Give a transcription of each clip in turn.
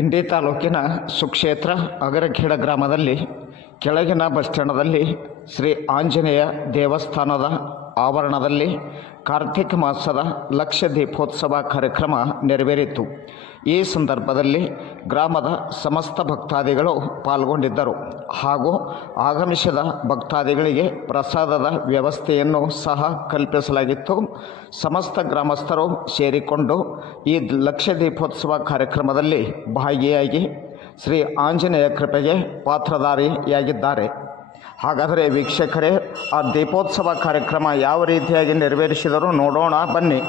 ಇಂಡಿ ತಾಲೂಕಿನ ಸುಕ್ಷೇತ್ರ ಅಗರಖೇಡ ಗ್ರಾಮದಲ್ಲಿ ಕೆಳಗಿನ ಬಸ್ ಸ್ಟ್ಯಾಂಡದಲ್ಲಿ ಶ್ರೀ ಆಂಜನೇಯ ದೇವಸ್ಥಾನದ ಆವರಣದಲ್ಲಿ ಕಾರ್ತಿಕ ಮಾಸದ ಲಕ್ಷ ದೀಪೋತ್ಸವ ಕಾರ್ಯಕ್ರಮ ನೆರವೇರಿತು. ಈ ಸಂದರ್ಭದಲ್ಲಿ ಗ್ರಾಮದ ಸಮಸ್ತ ಭಕ್ತಾದಿಗಳು ಪಾಲ್ಗೊಂಡಿದ್ದರು ಹಾಗೂ ಆಗಮಿಸಿದ ಭಕ್ತಾದಿಗಳಿಗೆ ಪ್ರಸಾದದ ವ್ಯವಸ್ಥೆಯನ್ನು ಸಹ ಕಲ್ಪಿಸಲಾಗಿತ್ತು. ಸಮಸ್ತ ಗ್ರಾಮಸ್ಥರು ಸೇರಿಕೊಂಡು ಈ ಲಕ್ಷ ದೀಪೋತ್ಸವ ಕಾರ್ಯಕ್ರಮದಲ್ಲಿ ಭಾಗಿಯಾಗಿ ಶ್ರೀ ಆಂಜನೇಯ ಕೃಪೆಗೆ ಪಾತ್ರಧಾರಿಯಾಗಿದ್ದಾರೆ. ಹಾಗಾದರೆ ವೀಕ್ಷಕರೇ, ಆ ದೀಪೋತ್ಸವ ಕಾರ್ಯಕ್ರಮ ಯಾವ ರೀತಿಯಾಗಿ ನೆರವೇರಿಸಿದರೂ ನೋಡೋಣ ಬನ್ನಿ.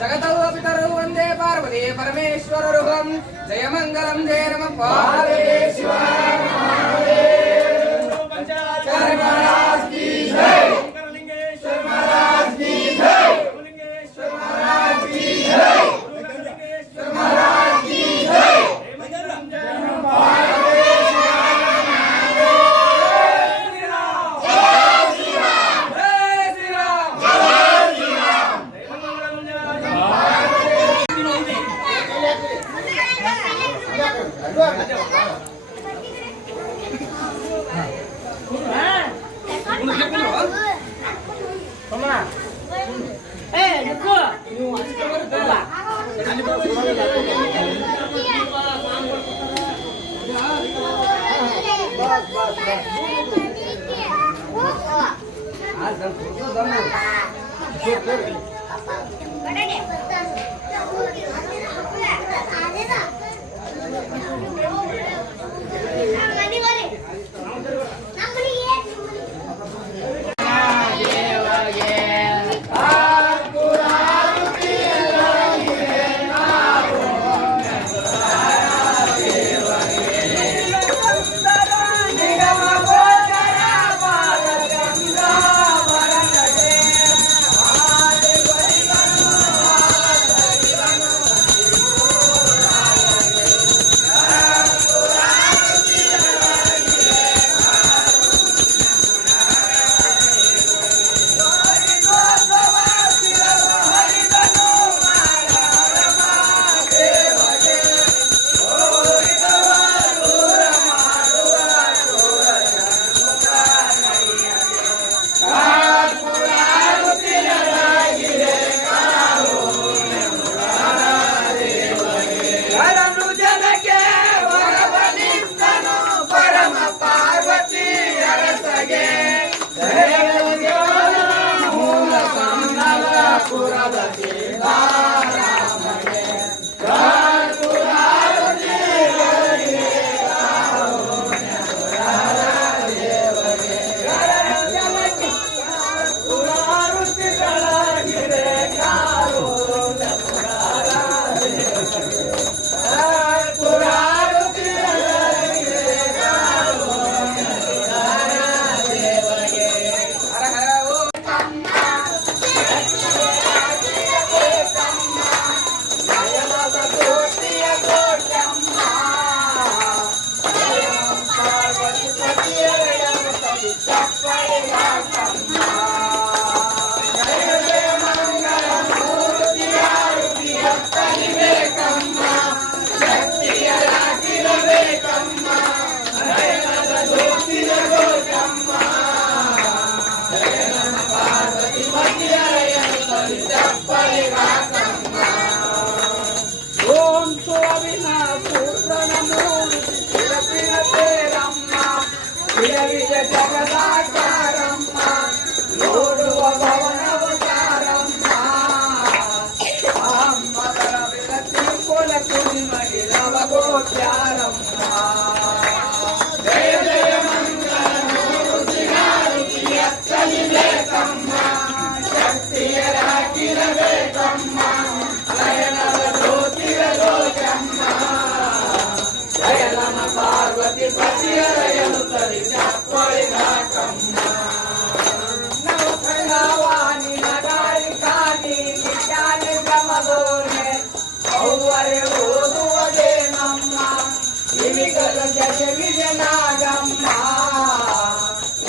ಜಗತೌ ಪಿತರೌ ವಂದೇ ಪಾರ್ವತಿ ಪರಮೇಶ್ವರರು. ಜಯ ಮಂಗಲಂ ಜಯ ನಮಃ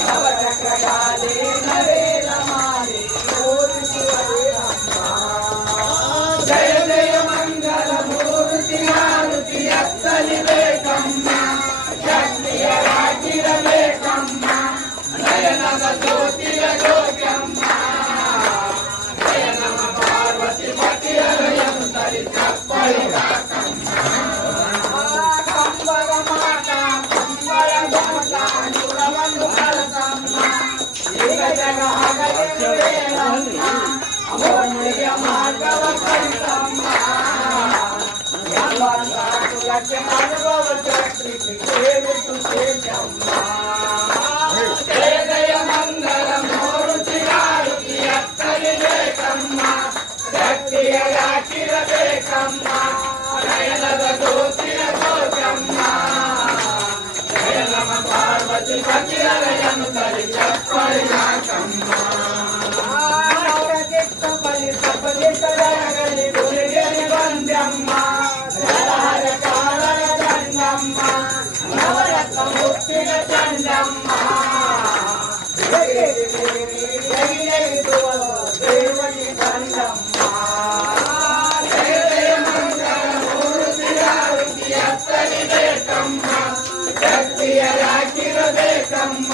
నవచక్రకాలే నరేల మాలి జయ జయ మంగళం రుచిరారుచి ಅತ್ತರಿಬೇಕಮ್ಮ ಶಕ್ತಿಯ ಯಾಕಿರಬೇಕಮ್ಮ ನಯನದ ಜ್ಯೋತಿಯ ಜ್ಯೋತಮ್ಮ ಜಯ ನಮ ಪಾರ್ವತಿ ಪತಿರಯನು ತರಿ ಚಪ್ಪಳಿ ಯಾಕಮ್ಮ ಬಂದಮ್ಮ ಜಲಹರ ಕಾಲರ ದಂಡಮ್ಮ ನವರತ್ನ ಮುಕ್ತಿನ ಚಂಡಮ್ಮ ದೇವನಿ ಕಂಡಮ್ಮ ಜಯ ಜಯ ಮಂಗಲ ಮೂರುತಿಯಾರುತಿ ಅತ್ತರಿಬೇಕಮ್ಮ ಶಕ್ತಿಯ ಯಾಕಿರಬೇಕಮ್ಮ